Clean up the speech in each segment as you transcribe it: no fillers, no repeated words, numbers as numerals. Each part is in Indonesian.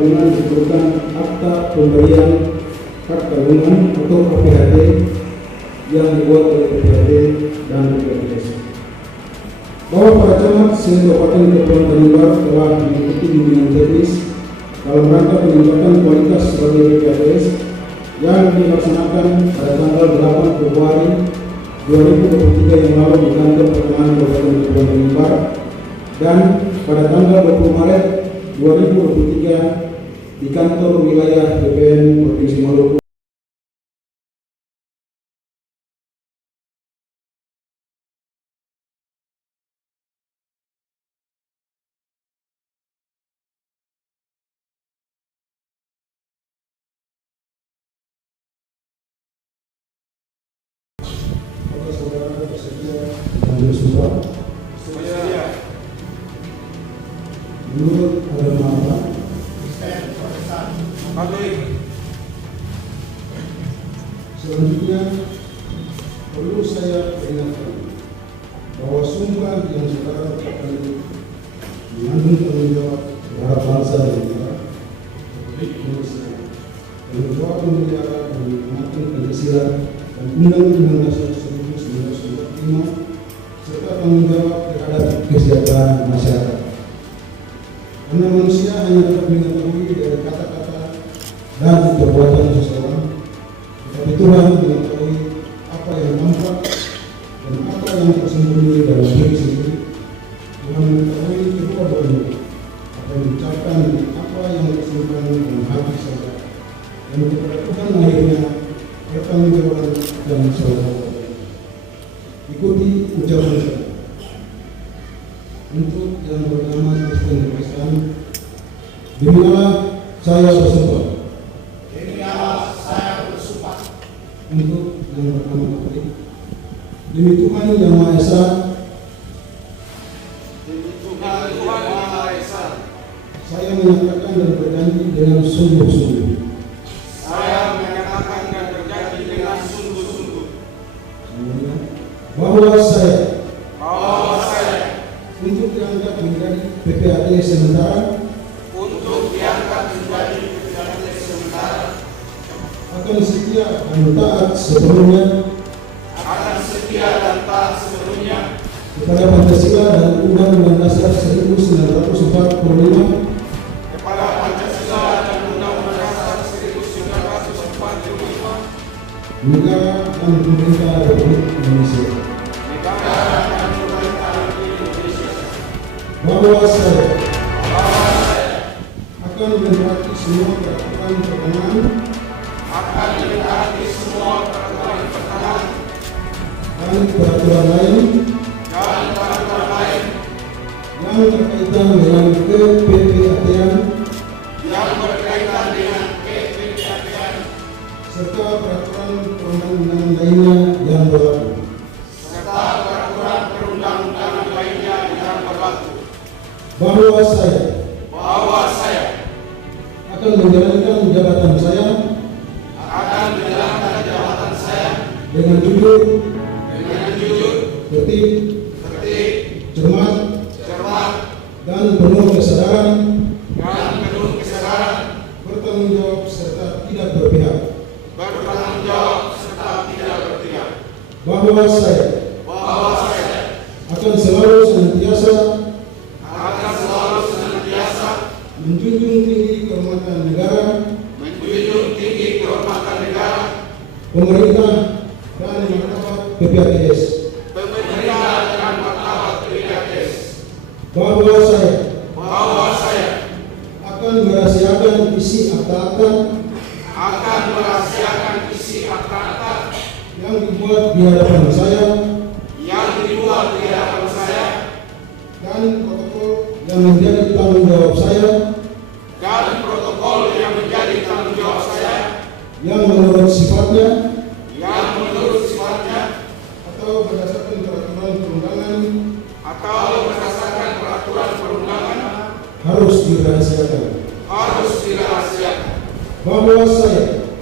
dengan diperlukan akta pemberian hak tanggungan atau APHT yang dibuat oleh PPHT dan PPHTS. Bahwa para camat se-Kabupaten Kepulauan Tanimbar telah mengikuti bimbingan teknis dalam rangka peningkatan kualitas sebagai PPHTS yang dilaksanakan pada tanggal 8 Februari 2023 yang lalu di kantor pertemanan Kabupaten Kepulauan Tanimbar dan pada tanggal 20 Maret 2023 di kantor wilayah BPN Provinsi Maluku. Apakah saudara bersedia mengambil sumpah? Bersedia. Menurut agama apa? Katolik. Selanjutnya perlu saya peringatkan bahwa sumpah yang saudara akan mengandung tanggung jawab terhadap bangsa dan negara, Republik Indonesia, dan berdoa memelihara dan menghormati Pancasila dan Undang-Undang Dasar 1945 serta tanggung jawab terhadap kesejahteraan masyarakat. Karena manusia hanya dapat mengetahui dari kata-kata dan perbuatan seseorang, tetapi Tuhan mengetahui apa yang nampak dan apa yang tersembunyi dalam diri sendiri. Tuhan mengetahui kedua-duanya, apa yang diucapkan dan apa yang tersimpan dalam hati saudara. Dan kepada Tuhan akhirnya pertanggungjawaban dan saudara. Ikuti ucapan saya. Untuk yang pertama Kristen Protestan, demikianlah saya bersumpah. Demikianlah saya bersumpah. Untuk yang pertama Katolik, demi Tuhan Yang Maha Esa, Demi Tuhan Yang Maha Esa, saya menyatakan dan berjanji dengan sungguh-sungguh saya menyatakan dan berjanji dengan sungguh-sungguh bahwa saya untuk diangkat menjadi PPHT sementara untuk diangkat menjadi PPHT sementara akan setia dan taat sepenuhnya kepada Pancasila dan Undang-Undang Dasar 1945 kepada Pancasila dan Undang-Undang Dasar 1945 negara dan pemerintah Republik Indonesia, bahwa saya akan menaati semua peraturan pertengahan dan peraturan lain yang berkaitan dengan ke-PPHT-an serta peraturan perundang-undangan lainnya yang berlaku. Bahwa saya akan menjalankan jabatan saya dengan jujur, tertib, cermat, dan penuh kesadaran, bertanggung jawab serta tidak berpihak. Bahwa saya akan selalu senantiasa menjunjung tinggi kehormatan negara, pemerintah, dan martabat PPHTS. Bahwa saya akan merahasiakan isi akta-akta yang dibuat di hadapan saya dan protokol yang menjadi tanggung jawab saya yang menurut sifatnya atau berdasarkan peraturan perundangan harus dirahasiakan. Bahwa saya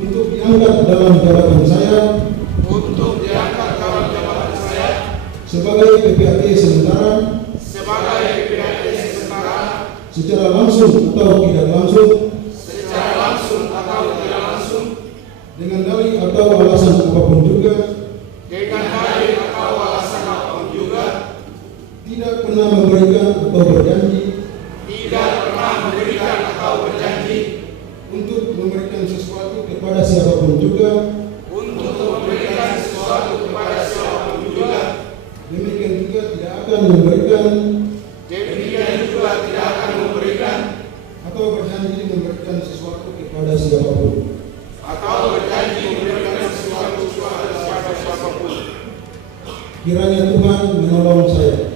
untuk diangkat dalam jabatan saya sebagai PPHT sementara secara langsung atau tidak langsung, dengan dalih atau alasan apapun juga, tidak pernah memberikan atau berjanji untuk memberikan sesuatu kepada siapapun juga, demikian juga tidak akan memberikan atau berjanji memberikan sesuatu kepada siapapun. Kiranya Tuhan menolong saya.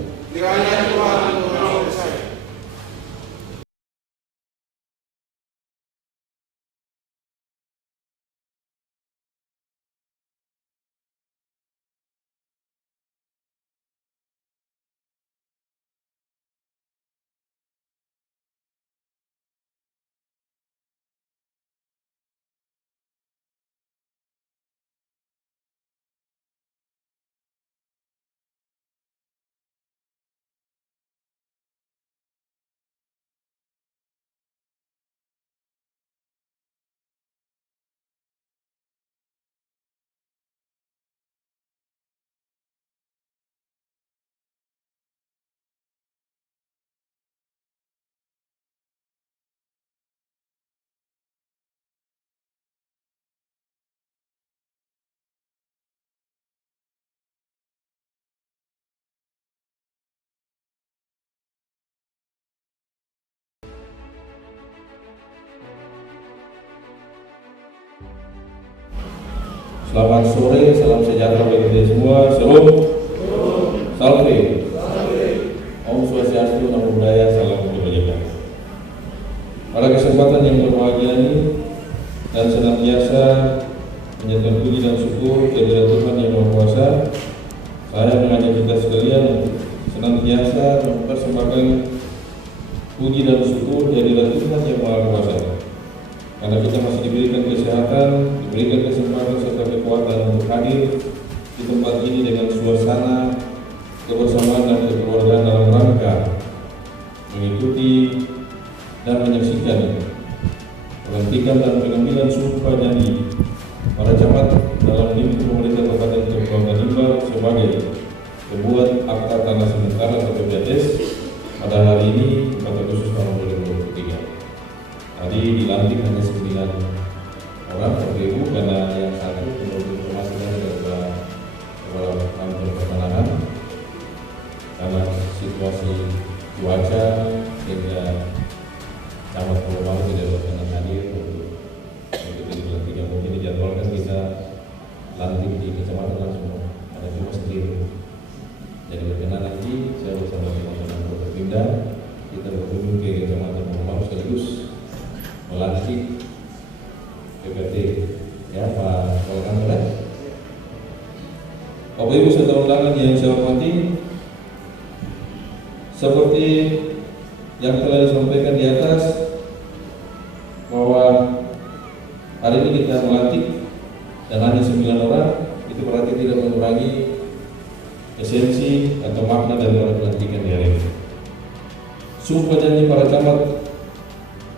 Selamat sore, salam sejahtera bagi kita semua. Shalom. Salve. Om Swastiastu, Namo Buddhaya, salam kebajikan. Pada kesempatan yang berbahagia ini dan senantiasa menyatakan puji dan syukur kehadirat Tuhan yang Maha Kuasa, saya mengajak kita sekalian senantiasa mempersembahkan puji dan syukur kehadirat Tuhan yang Maha Kuasa. Karena kita masih diberikan kesehatan, diberikan kesempatan serta kekuatan untuk hadir di tempat ini dengan suasana kebersamaan dan kekeluargaan dalam rangka mengikuti dan menyaksikan pelantikan dan pengambilan sumpah janji para camat dalam lingkup pemerintah Kabupaten Kepulauan Tanimbar sebagai pembuat akta tanah sementara atau PPATS pada hari ini 4 Agustus tahun 2023. Tadi dilantik hanya 9 orang terpilih karena yang satu menurut informasi dari Kepala Kantor Pertanahan karena situasi cuaca sehingga camat Pulau tidak berkenan hadir untuk dilantik. Yang mungkin dijadwalkan kita lantik di kecamatan langsung ada cuma sendiri. Jadi berkenan nanti saya bersama teman-teman berpindah kita berkunjung ke kecamatan Pulau sekaligus melantik PPT ya Pak Kolkan ya. Bapak Ibu serta undangan yang saya hormati, seperti yang telah disampaikan di atas bahwa hari ini kita melantik dan hanya 9 orang, itu berarti tidak mengurangi esensi atau makna dari pelantikan di hari ini. Sumpah janji para camat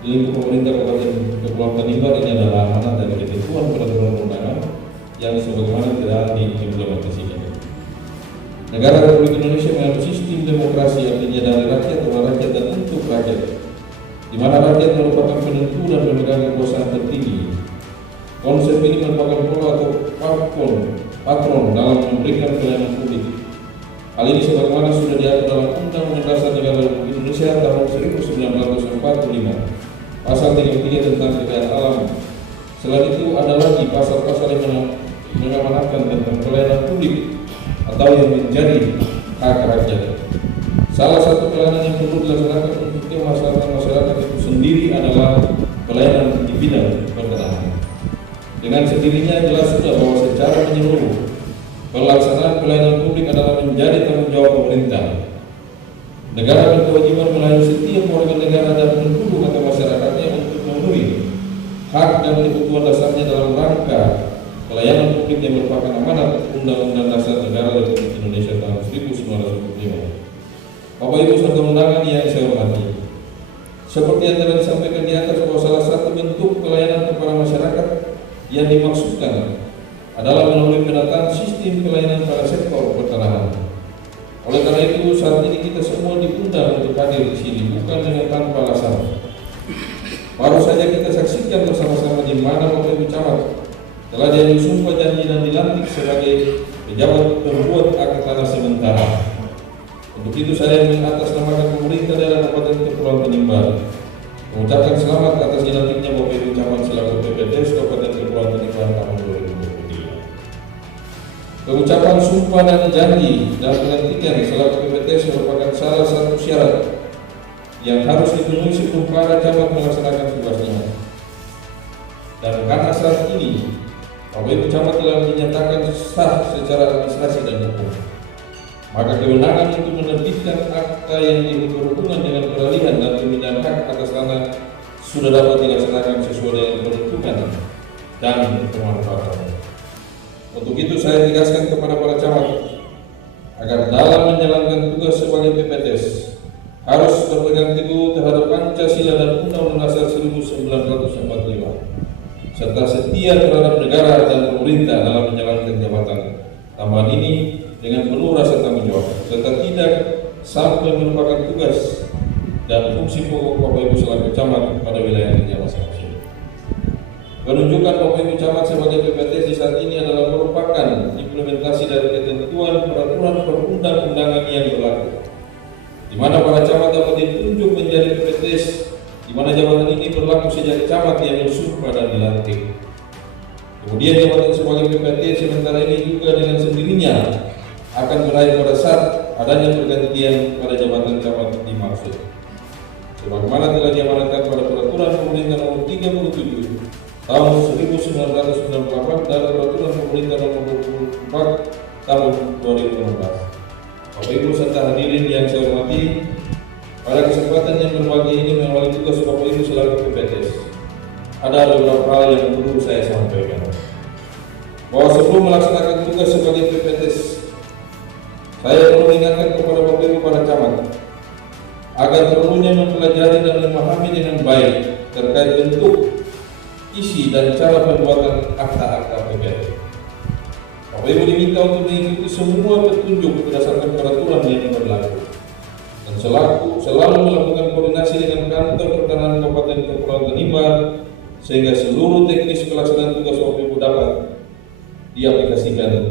lingkup pemerintah Kabupaten Kepulauan Tanimbar ini adalah amanat dari ketentuan peraturan perundangan yang sebagaimana telah diimplementasikan. Negara Republik Indonesia menganut sistem demokrasi, artinya dari rakyat oleh rakyat dan untuk rakyat, di mana rakyat merupakan penentu dan pemegang kekuasaan tertinggi. Konsep ini merupakan pola atau patron dalam memberikan pelayanan publik. Hal ini sebagaimana sudah diatur dalam Undang-Undang Dasar Negara Republik Indonesia tahun 1945. Pasal 33 tentang kekayaan alam. Selain itu ada lagi pasal-pasal yang mengamanatkan tentang pelayanan publik atau yang menjadi hak rakyat. Salah satu pelayanan yang perlu dilaksanakan untuk masyarakat itu sendiri adalah pelayanan di bidang pertanahan. Dengan sendirinya jelas sudah bahwa secara menyeluruh pelaksanaan pelayanan publik adalah menjadi tanggung jawab pemerintah. Negara berkewajiban melayani setiap warga negara dan penduduk atau masyarakatnya untuk memenuhi hak dan kebutuhan dasarnya dalam rangka pelayanan publik yang merupakan amanat Undang-Undang Dasar Negara Republik Indonesia tahun 1945. Bapak Ibu serta undangan yang saya hormati, Seperti yang telah disampaikan di atas bahwa salah satu bentuk pelayanan kepada masyarakat yang dimaksudkan adalah melalui penataan sistem pelayanan pada sektor pertanahan. Oleh karena itu, saat ini kita semua diundang untuk hadir di sini bukan dengan tanpa alasan. Baru saja kita saksikan bersama-sama di mana Bapak Ibu Camat telah diambil sumpah janji dan dilantik sebagai pejabat pembuat akta tanah sementara. Untuk itu saya mengatasnamakan pemerintah daerah Kabupaten Kepulauan Tanimbar mengucapkan selamat atas dilantiknya Bapak Ibu Camat selaku PPDS Kabupaten Kepulauan Tanimbar tahun 2023. Pengucapan sumpah dan janji dan pelantikan selaku PPDS merupakan salah satu syarat yang harus dipenuhi sebelum para camat melaksanakan tugasnya. Dan karena saat ini Bapak Ibu Camat telah dinyatakan sah secara administrasi dan hukum, maka kewenangan untuk menerbitkan akta yang berhubungan dengan peralihan dan pemindahan hak atas tanah sudah dapat dilaksanakan sesuai dengan peruntukan dan pemanfaatan. Untuk itu saya tegaskan kepada para camat agar dalam menjalankan tugas sebagai PPDS harus berpegang teguh terhadap Pancasila dan Undang-Undang Dasar 1945 serta setia terhadap negara dan pemerintah dalam menjalankan jabatan. Tambahan ini dengan penuh rasa tanggung jawab serta tidak sampai melupakan tugas dan fungsi pokok Bapak Ibu selaku camat pada wilayah kerja masing-masing. Penunjukan Bapak Ibu Camat sebagai PPDS di saat ini adalah merupakan implementasi dari ketentuan peraturan perundang-undangan yang berlaku, di mana para camat dapat ditunjuk menjadi PPDS, di mana jabatan ini berlaku sejak camat yang bersumpah dan dilantik. Kemudian jabatan sebagai PPDS sementara ini juga dengan sendirinya akan berakhir pada saat adanya pergantian pada jabatan camat dimaksud. Sebagaimana telah diamanatkan pada peraturan pemerintah nomor 37 tahun 1998 dan peraturan pemerintah nomor 24 tahun 2016. Bapak Ibu serta hadirin yang saya hormati, pada kesempatan yang berbahagia ini mengawali tugas Bapak Ibu selaku PPDS, ada beberapa hal yang perlu saya sampaikan. Bahwa sebelum melaksanakan tugas sebagai PPDS, saya perlu mengingatkan kepada Bapak Ibu para camat agar perlunya mempelajari dan memahami dengan baik terkait bentuk, isi dan cara pembuatan akta-akta PPDS. Bapak Ibu diminta untuk mengikuti semua petunjuk berdasarkan peraturan yang berlaku dan selalu melakukan koordinasi dengan kantor pertanahan Kabupaten Kepulauan Tanimbar sehingga seluruh teknis pelaksanaan tugas Bapak Ibu dapat diaplikasikan